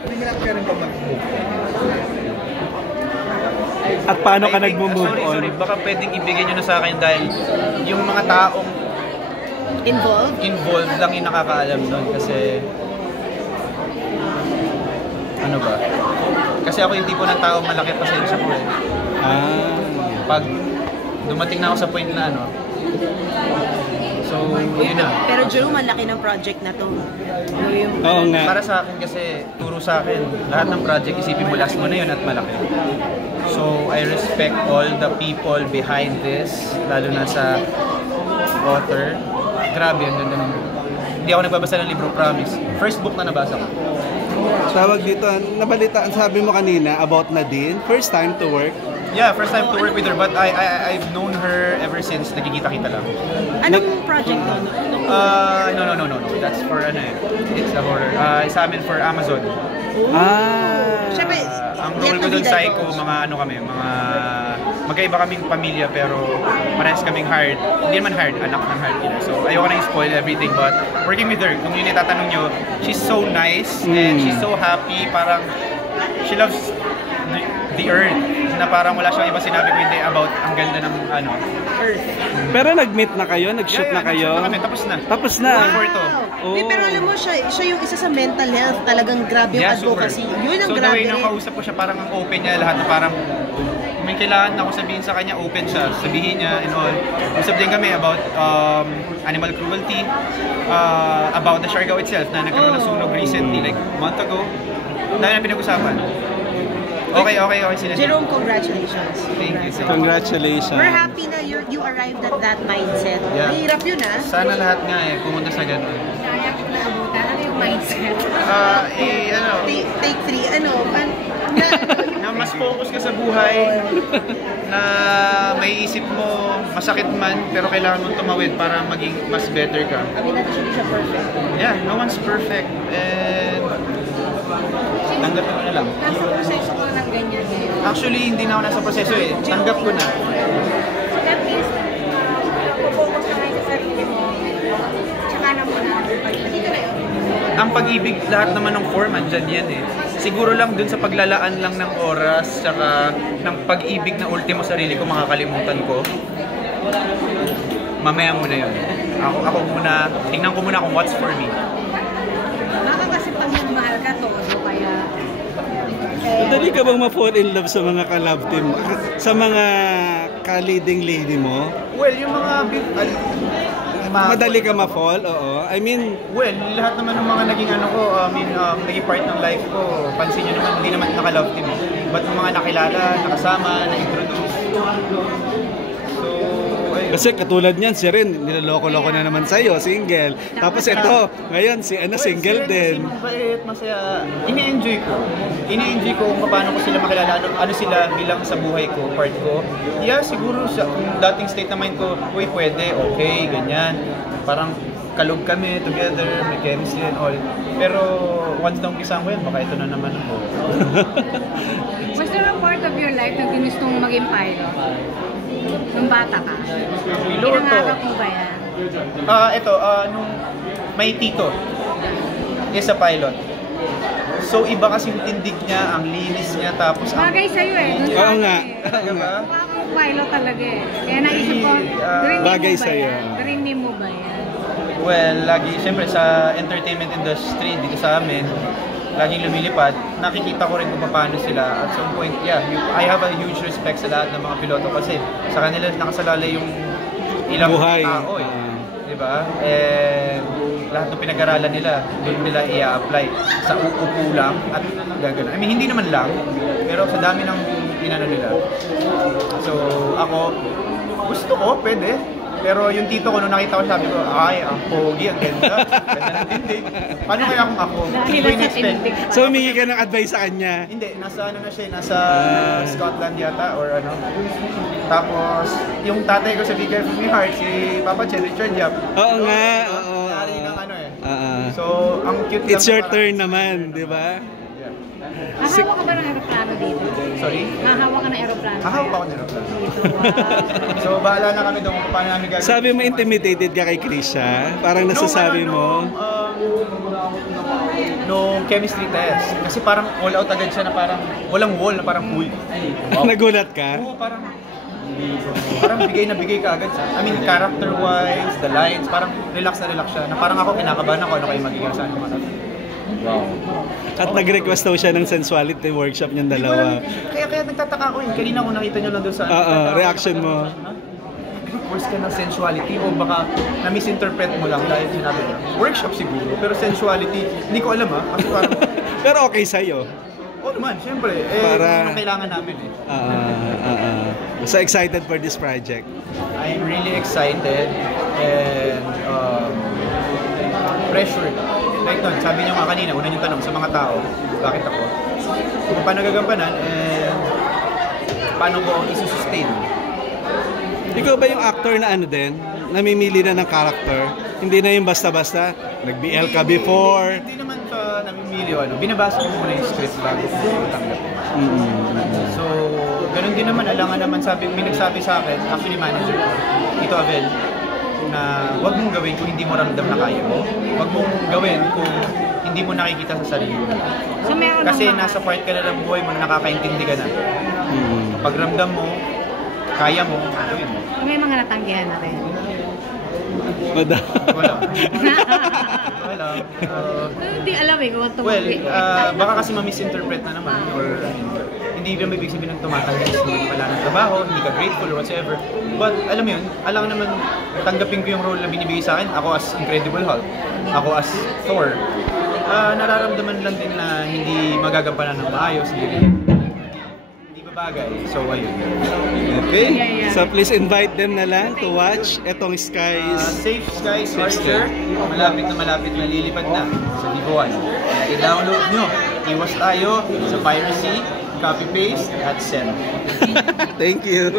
Hirap ka rin ba mag-move on? At paano ka nag-move on? Sorry, baka pwedeng ibigay nyo na sa akin dahil yung mga taong involved lang yung nakakaalam nun kasi ano ba? Kasi ako yung tipo ng tao malaki pasensya ko eh. Pag dumating na ako sa point na ano, so yun na. Pero Jerome, malaki ng project na to. Oo nga. Para sa akin kasi, turo sa akin, lahat ng project isipin mo last mo na yun at malaki. So I respect all the people behind this, lalo na sa author. Grabe, ang ganda ng... Hindi ako nagbabasa ng libro, promise. First book na nabasa ko. Tawag dito, nabalitaan, sabi mo kanina about Nadine, first time to work. Yeah, first time to work with her, but I've known her ever since nagkikita-kita lang. Anong project to? No. That's for ano eh. It's a horror. Sa amin for Amazon. Siyempre, ang role ko doon, psycho, mga ano kami, mga magkaiba kaming pamilya pero parehas kaming hired. Hindi naman hired, anak ng hired killer. So ayoko na i-spoil everything but working with her, kung yun itatanong nyo, she's so nice and she's so happy, parang she loves the earth na parang wala siyang iba sinabi ko hindi about ang ganda ng ano, earth. Pero nag-meet na kayo? Nag-shoot na kayo? Kami, tapos na. Tapos na? Wow. Pero alam mo, siya yung isa sa mental health, talagang grabe yung advocacy. Super. Yun ang so grabe the way nang kausap ko siya, parang ang open niya lahat na parang kung may kailangan ako sabihin sa kanya, open siya, sabihin niya and all. Usap din kami about animal cruelty, about the Siargao itself na nagkaroon ng sunog recently, like a month ago. Dahil na pinag-usapan. Okay sila. Jerome, congratulations. Thank you. Congratulations. We're happy na you arrived at that mindset. Yeah. Mahirap yun ah. Sana lahat nga pumunta sa ganun. Kaya ko naabutan. Ano yung mindset? Take 3. Na mas focus ka sa buhay, na may isip mo, masakit man, pero kailangan mong tumawid para maging mas better ka. I mean, natin siya perfect. Yeah, no one's perfect. And tanggapin mo na lang. Nasa proseso ko ng ganyan ngayon. Actually, hindi na ako nasa proseso eh. Tanggap ko na. So that means, focus ka ngayon sa sarili mo. Tsaka na muna. Hindi ka na yun. Ang pag-ibig, lahat naman ng form, andyan yan eh. Siguro lang dun sa paglalaan lang ng oras, tsaka ng pag-ibig na ultimo sarili ko, makakalimutan ko. Mamaya muna yun. Ako muna, tingnan ko muna kung what's for me. Baka kasi pag mahal ka, todo kaya... Madali ka bang ma-fall in love sa mga ka-love team? Sa mga ka-leading lady mo? Well, yung mga... Madali ka ma-fall, oo. I mean... Well, lahat naman ng mga naging naging part ng life ko, pansin nyo naman, hindi naman naka-love team. But yung mga nakilala, nakasama, na-introduce. So, ayun. Kasi katulad niyan, si Ren, niloloko-loko na naman sa'yo, single. Tapos ito, ngayon, single din. Mabait, masaya. Ini-enjoy ko kung paano ko sila makilala, ano sila bilang sa buhay ko, part ko. Yeah, siguro sa dating state na mind ko, uy, pwede, okay, ganyan. Parang kalog kami together, may chemistry and all. Pero once na umpisahan ko yan, baka ito na naman ako. Was there a part of your life na ginustong maging pilot? Nung bata ka? Pinangarap mo ba yan? Nung may tito, is a pilot. So iba kasing tindig niya, ang linis niya, tapos ang... Bagay sa'yo eh. Oo nga. Talaga ba? Mukha kang pilot talaga eh. Kaya naisip ko, bagay sa'yo. dream mo ba yan? Well, lagi, siyempre sa entertainment industry dito sa amin, laging lumilipad, nakikita ko rin kung paano sila. At some point, yeah, I have a huge respect sa lahat ng mga piloto kasi sa kanila nakasalalay yung ilang buhay. Tao eh. Diba? And lahat ng pinag-aralan nila, doon nila i-apply sa uupo lang at gagano. I mean, hindi naman lang, pero sa dami ng inano nila. So, ako, gusto ko, pwede. Pero yung tito ko, nung nakita ko, sabi ko, ay, ang pogi, ang ganda. Ganda ng tindig. Paano kaya kung ako? Hindi ko in-expect. So, humingi ka ng advice sa kanya? Hindi, nasa ano na siya, nasa Scotland yata, or ano. Tapos, yung tatay ko sa Big Girl From My Heart, si Papa Chen, Richard Yap. Oo nga, oo. Nari ng ano eh. So, ang cute It's lang your turn naman, di ba? Hahawa ka ba ng aeroplano dito? Sorry? Hahawa ka ng aeroplano? Hahawa pa ako nila. So, bahala na kami doon kung paano namin gagawin. Sabi mo, intimidated ka kay Krisha? Parang nasasabi mo? nung chemistry test. Kasi parang all out agad siya na parang walang wall na parang uy. Wow. Nagulat ka? Oo, parang bigay na bigay ka agad sa. I mean, character-wise, the lines, parang relax na relax siya. Na parang ako kinakabahan ako ano kayo magiging sa ano. Wow. At nag-request daw siya ng sensuality workshop niyong dalawa. Kaya nagtataka ko yun. Kanina ko nakita niyo lang doon sa Reaction mo. Course ka ng sensuality o baka na-misinterpret mo lang dahil sinabi niya. Workshop siguro, pero sensuality, hindi ko alam kasi parang... Pero okay sa'yo? Oo naman, syempre. Yung kailangan namin So excited for this project? I'm really excited and pressured. Like nun, sabi niyo nga kanina, una yung tanong sa mga tao, bakit ako? Kung paano gagampanan and paano ko isusustain. Ikaw ba yung actor na ano din? Namimili na ng character? Hindi na yung basta-basta? Nag-BL ka before? Hindi naman sa namimili o ano. Binabasa ko muna yung script bago ko tanggapin. So, ganun din naman. Alangan naman may nagsabi sa akin, actually manager ko, Tito Abel, na huwag mong gawin kung hindi mo ramdam na kaya mo. Huwag mong gawin kung hindi mo nakikita sa sarili mo. So, meron Kasi naman. nasa part ka na ng buhay mo na nakakaintindi ka na. Pag ramdam mo, kaya mo, gawin mo. May mga natanggihan na rin. Wala. Hindi alam kung ito. Well, baka kasi ma-misinterpret na naman or hindi naman ibig sabihin ng tumatanggi kasi hindi wala ng trabaho, hindi ka grateful or whatsoever. But alam mo yun, alam naman tanggapin ko yung role na binibigay sa akin. Ako as Incredible Hulk, ako as Thor. Nararamdaman lang din na hindi magagampanan ng maayos, hindi bagay. So, ayun. Okay. So, please invite them na lang to watch etong Skies. Safe Skies Archer. Malapit na lilipad na sa Vivo 1. I-download nyo. Iwas tayo sa piracy, copy-paste, at send. Thank you.